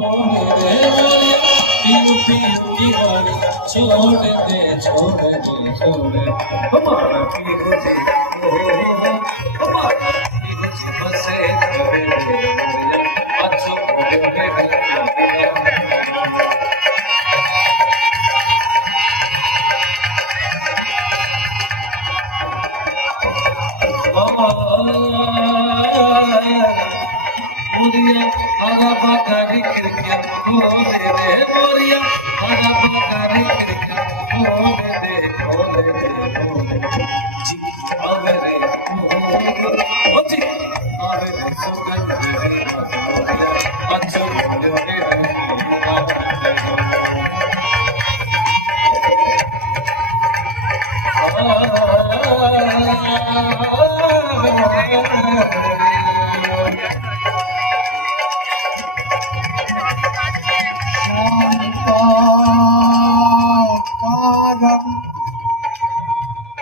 छोड़ दे छोड़ दे छोड़ हमारा की गुजे हमारा की गुजे बसे अच्छो Moria, aga bakari kirkya, khole de. Moria, aga bakari kirkya, khole de, khole de, khole de. Ji, avere, oh ji, avere sugan de, Moria, achho khole de. Karam